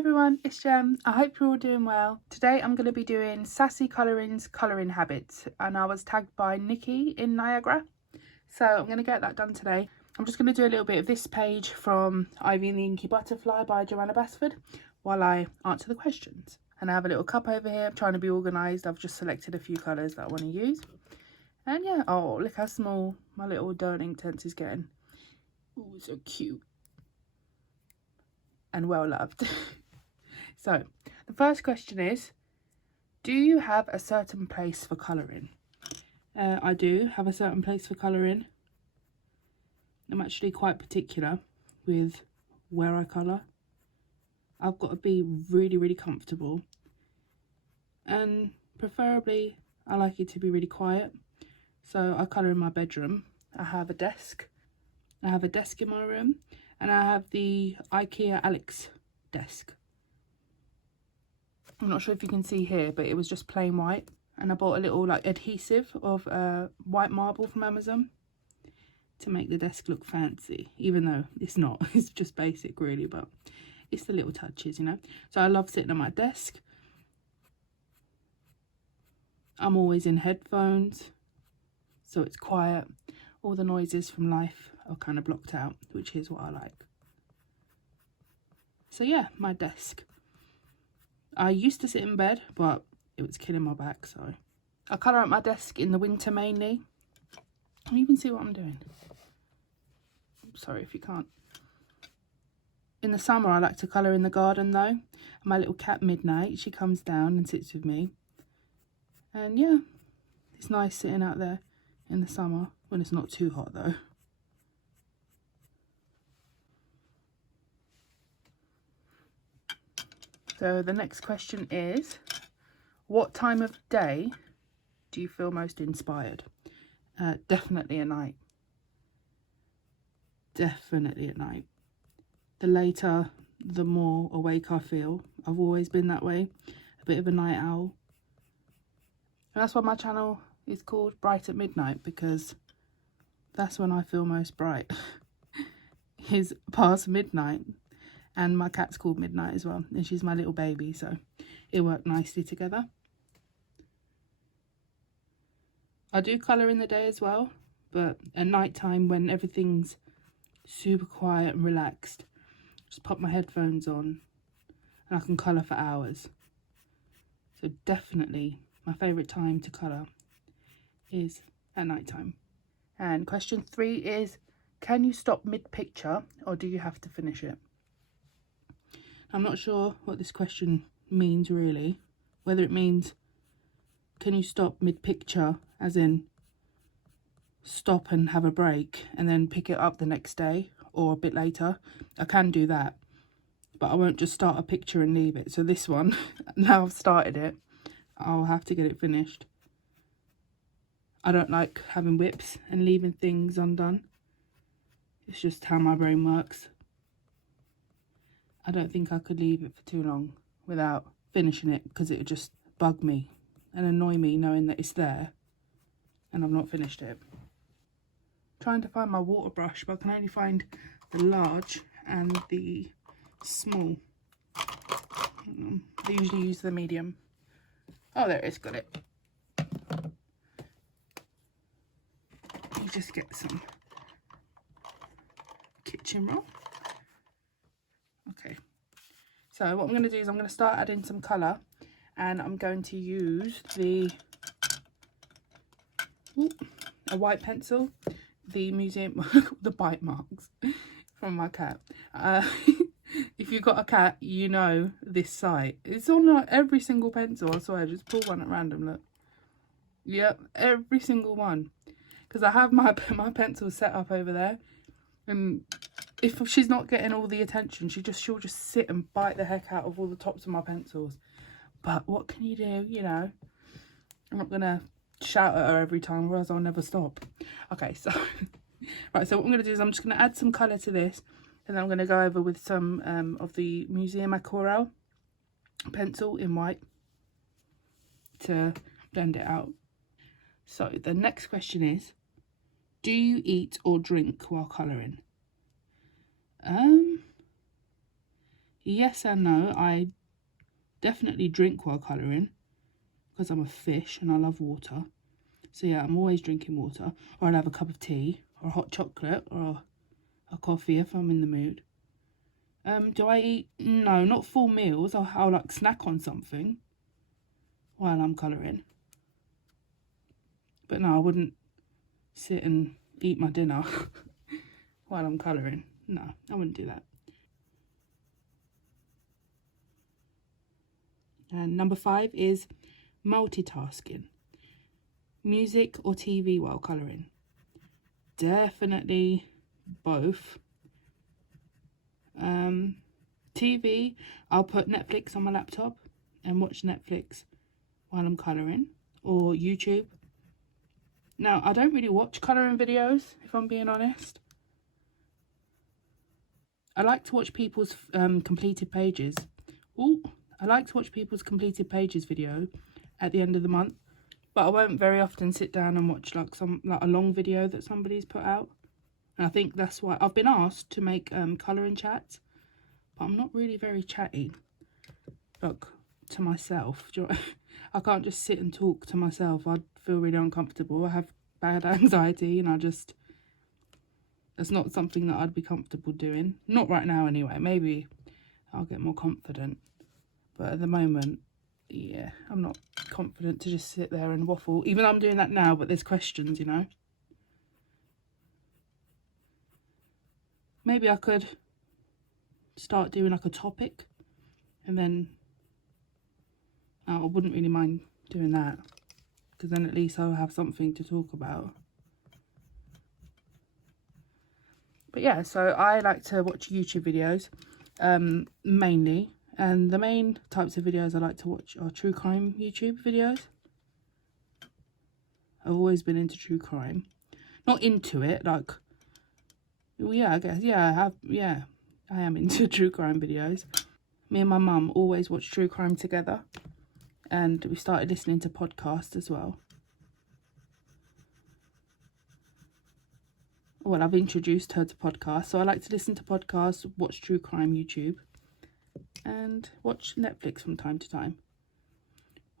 everyone, it's Jem. I hope you're all doing well. Today I'm going to be doing Sassy Colouring's colouring habits, and I was tagged by Nikki in Niagara, so I'm going to get that done today. I'm just going to do a little bit of this page from Ivy and the Inky Butterfly by Joanna Basford while I answer the questions. And I have a little cup over here. I'm trying to be organised. I've just selected a few colours that I want to use. And yeah, oh, look how small my little Dawn ink tent is getting. Oh, so cute and well loved. So the first question is, do you have a certain place for colouring? I do have a certain place for colouring. I'm actually quite particular with where I colour. I've got to be really comfortable, and preferably I like it to be really quiet. So I colour in my bedroom. I have a desk. I have a desk in my room, and I have the IKEA Alex desk. I'm not sure if you can see here, but it was just plain white, and I bought a little like adhesive of white marble from Amazon to make the desk look fancy, even though it's not. It's just basic really, but it's the little touches, you know. So I love sitting at my desk. I'm always in headphones, so it's quiet. All the noises from life are kind of blocked out, which is what I like. So yeah, my desk. I used to sit in bed, but it was killing my back, so I colour at my desk in the winter mainly. Can you even see what I'm doing? Sorry if you can't. In the summer I like to colour in the garden though. My little cat Midnight, she comes down and sits with me. And yeah, it's nice sitting out there in the summer when it's not too hot though. So the next question is, what time of day do you feel most inspired? Definitely at night. Definitely at night. The later, the more awake I feel. I've always been that way. A bit of a night owl. And that's why my channel is called Bright at Midnight, because that's when I feel most bright. Is past midnight. And my cat's called Midnight as well, and she's my little baby, so it worked nicely together. I do colour in the day as well, but at night time when everything's super quiet and relaxed, just pop my headphones on and I can colour for hours. So definitely my favourite time to colour is at night time. And question 3 is, can you stop mid-picture or do you have to finish it? I'm not sure what this question means really, whether it means can you stop mid-picture as in stop and have a break and then pick it up the next day or a bit later. I can do that, but I won't just start a picture and leave it. So this one, now I've started it, I'll have to get it finished. I don't like having whips and leaving things undone. It's just how my brain works. I don't think I could leave it for too long without finishing it, because it would just bug me and annoy me knowing that it's there and I've not finished it. Trying to find my water brush, but I can only find the large and the small. I usually use the medium. Oh, there it is, got it. You just get some kitchen roll. Okay, so what I'm going to do is I'm going to start adding some colour, and I'm going to use a white pencil, the museum, the bite marks from my cat. If you've got a cat, you know this site. It's on every single pencil, I swear. Just pull one at random, look. Yep, every single one. Because I have my pencil set up over there, and if she's not getting all the attention, she'll just sit and bite the heck out of all the tops of my pencils. But what can you do, you know? I'm not going to shout at her every time, or else I'll never stop. Okay, so right, so what I'm going to do is I'm just going to add some colour to this, and then I'm going to go over with some of the Museum Aquarelle pencil in white to blend it out. So the next question is, do you eat or drink while colouring? Yes and no. I definitely drink while colouring because I'm a fish and I love water. So yeah, I'm always drinking water, or I'll have a cup of tea or hot chocolate or a coffee if I'm in the mood. Do I eat? No, not full meals. I'll like snack on something while I'm colouring. But no, I wouldn't sit and eat my dinner while I'm colouring. No, I wouldn't do that. And number 5 is multitasking. Music or TV while colouring? Definitely both. TV, I'll put Netflix on my laptop and watch Netflix while I'm colouring, or YouTube. Now, I don't really watch colouring videos, if I'm being honest. I like to watch people's completed pages. I like to watch people's completed pages video at the end of the month, but I won't very often sit down and watch like a long video that somebody's put out. And I think that's why I've been asked to make colouring chats, but I'm not really very chatty, like to myself. I can't just sit and talk to myself. I'd feel really uncomfortable. I have bad anxiety, and that's not something that I'd be comfortable doing. Not right now anyway. Maybe I'll get more confident. But at the moment, yeah, I'm not confident to just sit there and waffle. Even though I'm doing that now, but there's questions, you know. Maybe I could start doing like a topic, and then I wouldn't really mind doing that, because then at least I'll have something to talk about. But yeah, so I like to watch YouTube videos, mainly. And the main types of videos I like to watch are true crime YouTube videos. I've always been into true crime. Not into it, like, well, yeah, I guess, yeah, I am into true crime videos. Me and my mum always watch true crime together. And we started listening to podcasts as well. Well, I've introduced her to podcasts, so I like to listen to podcasts, watch true crime YouTube, and watch Netflix from time to time.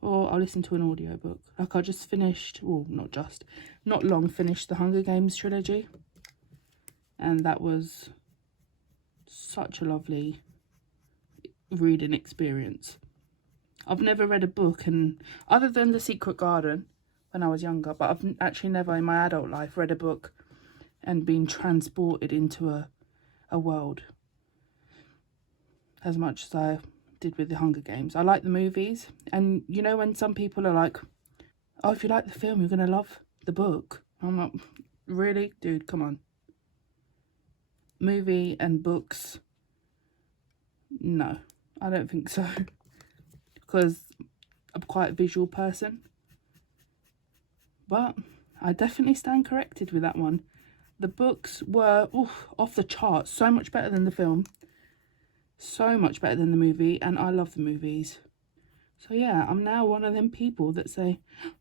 Or I'll listen to an audiobook. Like I just finished, well, not long finished the Hunger Games trilogy. And that was such a lovely reading experience. I've never read a book, and other than The Secret Garden when I was younger, but I've actually never in my adult life read a book and been transported into a world as much as I did with the Hunger Games. I like the movies, and you know when some people are like, oh, if you like the film, you're going to love the book. I'm like, really? Dude, come on. Movie and books, no, I don't think so. Because I'm quite a visual person. But I definitely stand corrected with that one. The books were off the charts, so much better than the film. So much better than the movie, and I love the movies. So yeah, I'm now one of them people that say,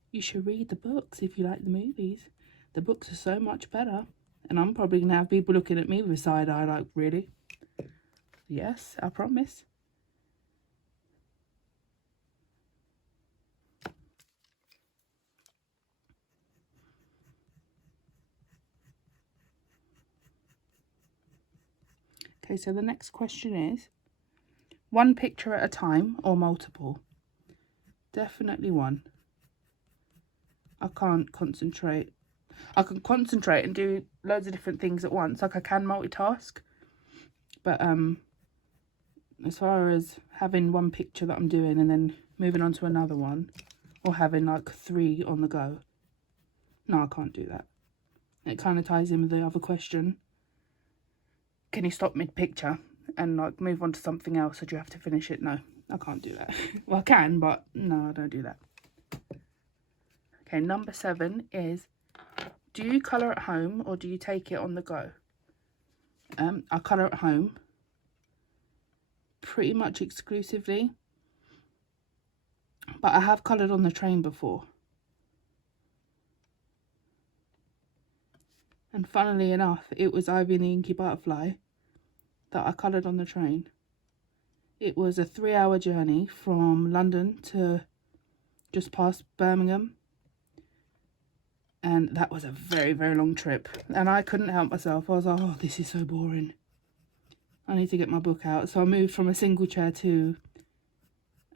you should read the books if you like the movies. The books are so much better. And I'm probably going to have people looking at me with a side eye like, really? Yes, I promise. Okay, so the next question is, one picture at a time or multiple? Definitely one. I can't concentrate. I can concentrate and do loads of different things at once. Like I can multitask. But as far as having one picture that I'm doing and then moving on to another one, or having like 3 on the go, no, I can't do that. It kind of ties in with the other question. Can you stop mid-picture and like move on to something else, or do you have to finish it? No, I can't do that. Well, I can, but no, I don't do that. Okay, number 7 is, do you colour at home or do you take it on the go? I colour at home pretty much exclusively, but I have coloured on the train before. And funnily enough, it was Ivy and the Inky Butterfly that I coloured on the train. It was a 3-hour journey from London to just past Birmingham. And that was a very, very long trip. And I couldn't help myself. I was like, oh, this is so boring. I need to get my book out. So I moved from a single chair to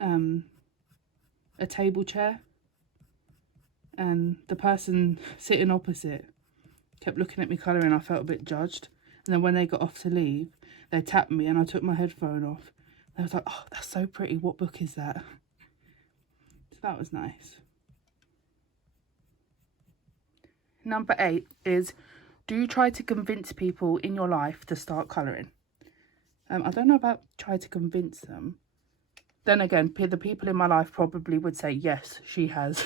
a table chair. And the person sitting opposite kept looking at me colouring. I felt a bit judged. And then when they got off to leave, they tapped me and I took my headphone off. I was like, oh, that's so pretty. What book is that? So that was nice. Number 8 is, do you try to convince people in your life to start colouring? I don't know about try to convince them. Then again, the people in my life probably would say, yes, she has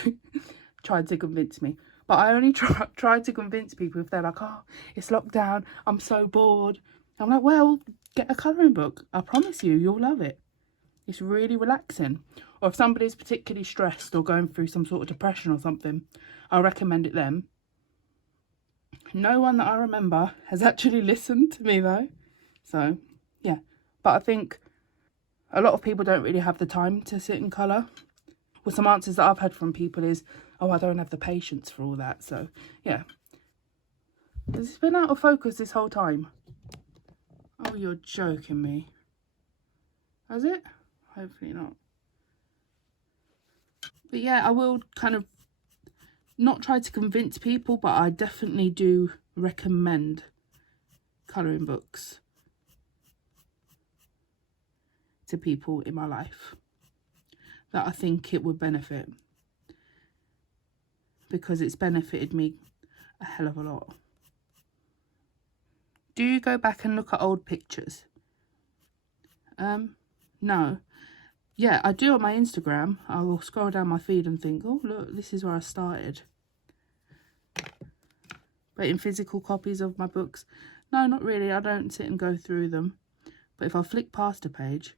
tried to convince me. But I only try to convince people if they're like, oh, it's lockdown, I'm so bored. I'm like, well, get a colouring book. I promise you, you'll love it. It's really relaxing. Or if somebody's particularly stressed or going through some sort of depression or something, I'll recommend it them. No one that I remember has actually listened to me though. So, yeah. But I think a lot of people don't really have the time to sit and colour. Well, some answers that I've had from people is, oh, I don't have the patience for all that. So, yeah. It's been out of focus this whole time. Oh, you're joking me. Has it? Hopefully not. But yeah, I will kind of not try to convince people, but I definitely do recommend colouring books to people in my life that I think it would benefit, because it's benefited me a hell of a lot. Do you go back and look at old pictures? No. Yeah, I do on my Instagram. I will scroll down my feed and think, oh, look, this is where I started. But in physical copies of my books, no, not really. I don't sit and go through them. But if I flick past a page,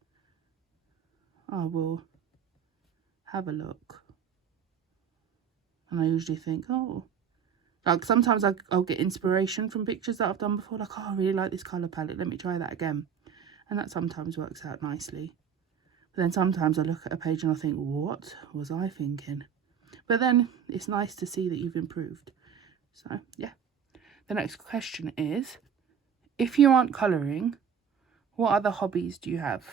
I will have a look. And I usually think, oh, like sometimes I'll get inspiration from pictures that I've done before. Like, oh, I really like this colour palette. Let me try that again. And that sometimes works out nicely. But then sometimes I look at a page and I think, what was I thinking? But then it's nice to see that you've improved. So, yeah. The next question is, if you aren't colouring, what other hobbies do you have?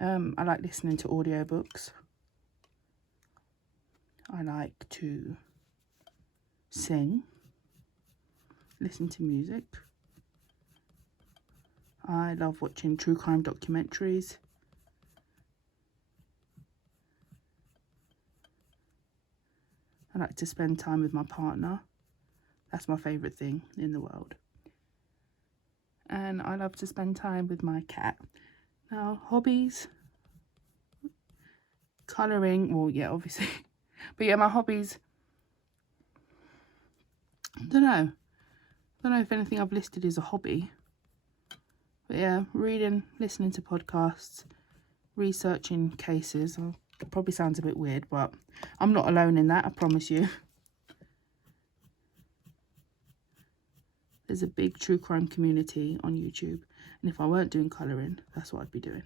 I like listening to audiobooks. I like to sing, listen to music. I love watching true crime documentaries. I like to spend time with my partner. That's my favourite thing in the world. And I love to spend time with my cat. Now, hobbies, colouring, well, yeah, obviously. But yeah, my hobbies, I don't know if anything I've listed is a hobby. But yeah, reading, listening to podcasts, researching cases. It probably sounds a bit weird, but I'm not alone in that, I promise you. There's a big true crime community on YouTube. And if I weren't doing colouring, that's what I'd be doing.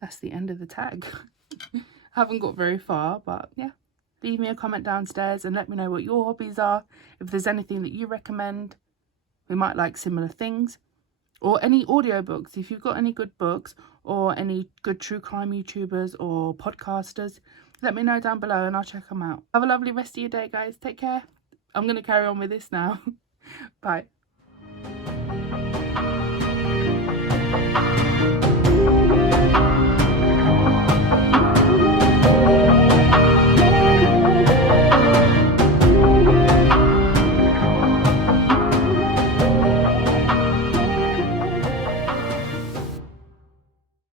That's the end of the tag. I haven't got very far, but yeah. Leave me a comment downstairs and let me know what your hobbies are. If there's anything that you recommend. We might like similar things. Or any audiobooks. If you've got any good books or any good true crime YouTubers or podcasters, let me know down below and I'll check them out. Have a lovely rest of your day, guys. Take care. I'm going to carry on with this now. Bye.